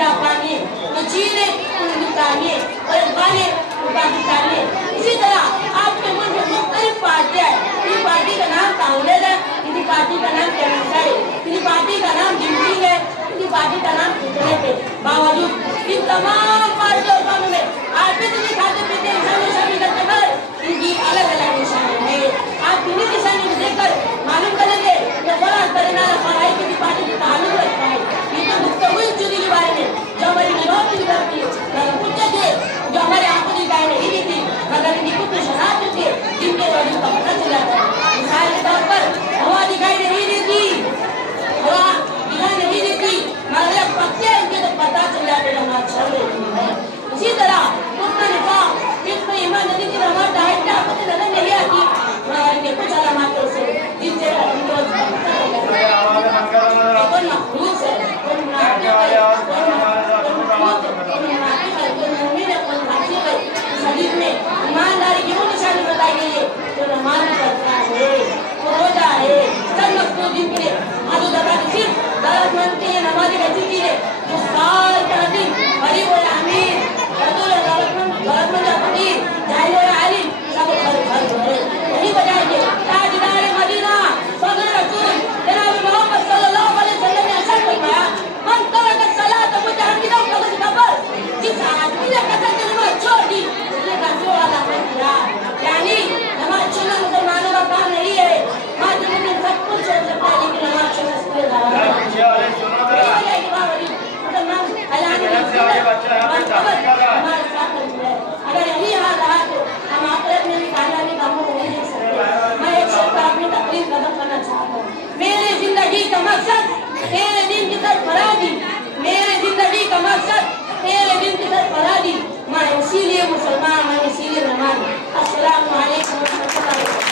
فدا پانی ہے، جو چینے ہندوستانی ہے اور افغانی پاکستانی ہے۔ اسی طرح آپ کے ملک میں مختلف پارٹیاں ہیں، کسی پارٹی کا نام کانگریس ہے، کسی پارٹی کا نام کیمسٹر ہے، کسی پارٹی کا نام جنسی ہے، کسی پارٹی کا نام انٹرنیٹ ہے۔ باوجود ان تمام پارٹیوں اور قوموں میں آپ بھی کھاتے پیتے انسانوں شامل کرتے پر ان کی الگ الگ نشانی ہے۔ آپ کنہیں نشانی کو دیکھ کر معلوم کریں گے کہ فلاں درمیان خواہی کسی پارٹی سے تعلق رکھتا ہے۔ یہ تو گفتگو چوری کے بارے میں جو ہماری نگاہوں کی کرتی ہے، کچھ تھے جو ہمارے آنکھوں کی گائے نہیں تھی مگر ان کی کچھ شناخت تھے جن کے وجود کا پتہ چل جاتا ہے۔ مثال کے طور پر ہوا دکھائی نہیں دیتی، ہوا دکھائی نہیں دیتی مگر جب پکے ان کے تو پتہ چل جاتے ہمارا شر ہے۔ اسی طرح کفر نفاق فسق ایمان نبی کی ہمارا ڈائٹ پتہ نظر نہیں آتی مگر ان کے کچھ علامات سے جن سے ان کو پتہ چل جاتا ہے۔ کون مخلوق ہے، کون منافق ہے، حدیث میں ایمانداری کی وہ نشانی بتائی گئی ہے جو نماز پڑھتا ہے، وہ روزہ ہے، چند مخصوص دن کے لیے آج زکات صرف ضرورت مند کے لیے نمازی ایسی چیز ہے جو سال کا دن غریب و امیر، رجل ضرورت مند یا فقیر، جاہل و عالم سب فرض ہے۔ یہی وجہ ہے کہ تاجدار مدینہ فضل رسول جناب محمد صلی اللہ علیہ وسلم نے ارشاد فرمایا من ترک الصلاۃ متعمدا فقد کفر، جس آدمی نے قسم نماز چھوڑ دی یعنی نماز چھوڑنا مسلمانوں کا کام نہیں ہے۔ میں سب کچھ چھوڑ سکتا ہے لیکن نماز چھوڑنا اس کے اگر یہی حال رہا تو ہم آخرت میں بھی کامیابی کاموں کو نہیں دیکھ سکتے۔ میں ایک شخص کا اپنی تقریر ختم کرنا چاہتا ہوں۔ میرے زندگی کا مقصد تیرے دین کی سرفرازی، میرے زندگی کا مقصد تیرے دین کی سرفرازی، میں اسی لیے مسلمان، میں اسی لیے نماز۔ السلام علیکم ورحمۃ اللہ۔